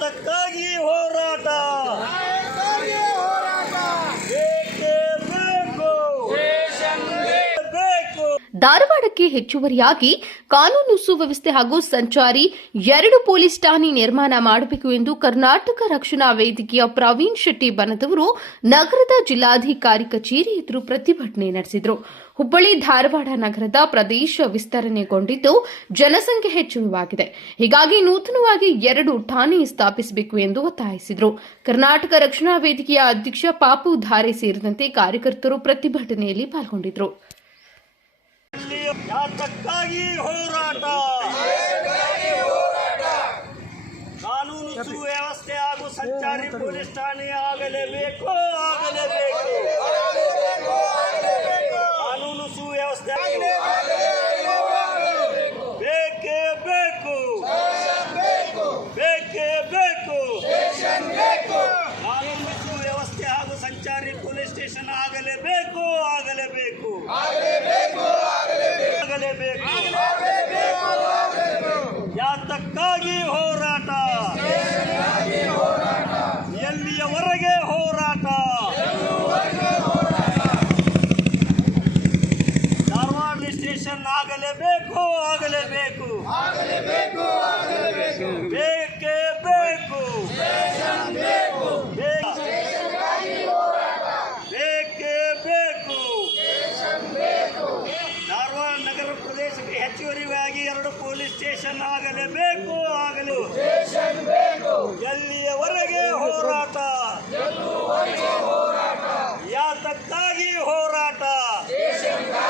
ತಕ್ಕಾಗಿ ಹೋರಾಟ. ಧಾರವಾಡಕ್ಕೆ ಹೆಚ್ಚುವರಿಯಾಗಿ ಕಾನೂನು ಸುವ್ಯವಸ್ಥೆ ಹಾಗೂ ಸಂಚಾರಿ ಎರಡು ಪೊಲೀಸ್ ಠಾಣೆ ನಿರ್ಮಾಣ ಮಾಡಬೇಕು ಎಂದು ಕರ್ನಾಟಕ ರಕ್ಷಣಾ ವೇದಿಕೆಯ ಪ್ರವೀಣ್ ಶೆಟ್ಟಿ ಬನದವರು ನಗರದ ಜಿಲ್ಲಾಧಿಕಾರಿ ಕಚೇರಿ ಎದುರು ಪ್ರತಿಭಟನೆ ನಡೆಸಿದರು. ಹುಬ್ಬಳ್ಳಿ ಧಾರವಾಡ ನಗರದ ಪ್ರದೇಶ ವಿಸ್ತರಣೆಗೊಂಡಿದ್ದು ಜನಸಂಖ್ಯೆ ಹೆಚ್ಚಳವಾಗಿದೆ. ಹೀಗಾಗಿ ನೂತನವಾಗಿ ಎರಡು ಠಾಣೆ ಸ್ಥಾಪಿಸಬೇಕು ಎಂದು ಒತ್ತಾಯಿಸಿದರು. ಕರ್ನಾಟಕ ರಕ್ಷಣಾ ವೇದಿಕೆಯ ಅಧ್ಯಕ್ಷ ಪಾಪು ಧಾರೆ ಸೇರಿದಂತೆ ಕಾರ್ಯಕರ್ತರು ಪ್ರತಿಭಟನೆಯಲ್ಲಿ ಪಾಲ್ಗೊಂಡಿದ್ದರು. ಯಾತಕ್ಕಾಗಿ ಹೋರಾಟ ಕಾನೂನು ಸುವ್ಯವಸ್ಥೆ ಹಾಗೂ ಸಂಚಾರಿ ಪೊಲೀಸ್ ಠಾಣೆ ಆಗಲೇಬೇಕು ಆಗಲೇಬೇಕು ಕಾನೂನು ಸುವ್ಯವಸ್ಥೆ ಬೇಕೇ ಬೇಕು ಬೇಕೇ ಬೇಕು ಕಾನೂನು ಸುವ್ಯವಸ್ಥೆ ಹಾಗೂ ಸಂಚಾರಿ ಪೊಲೀಸ್ ಸ್ಟೇಷನ್ ಆಗಲೇಬೇಕು ಆಗಲೇಬೇಕು ಆಗಲೇಬೇಕು ಯಾತಕ್ಕಾಗಿ ಹೋರಾಟ ಎಲ್ಲಿಯವರೆಗೆ ಹೋರಾಟ ಧಾರವಾಡ ಆಗಲೇಬೇಕು ಆಗಲೇಬೇಕು. ಆಗಲೇಬೇಕು ಆಗಲೇಬೇಕು. ಬೇಕೇ ಬೇಕು. ಬೇ- ಬೇಕೇ ಬೇಕು. ಧಾರವಾಡ ನಗರ ಪ್ರದೇಶಕ್ಕೆ ಹೆಚ್ಚುವರಿಯಾಗಿ ಎರಡು ಪೊಲೀಸ್ ಸ್ಟೇಷನ್ ಆಗಲೇಬೇಕು ಆಗಲು. ಎಲ್ಲಿಯವರೆಗೆ ಹೋರಾಟ?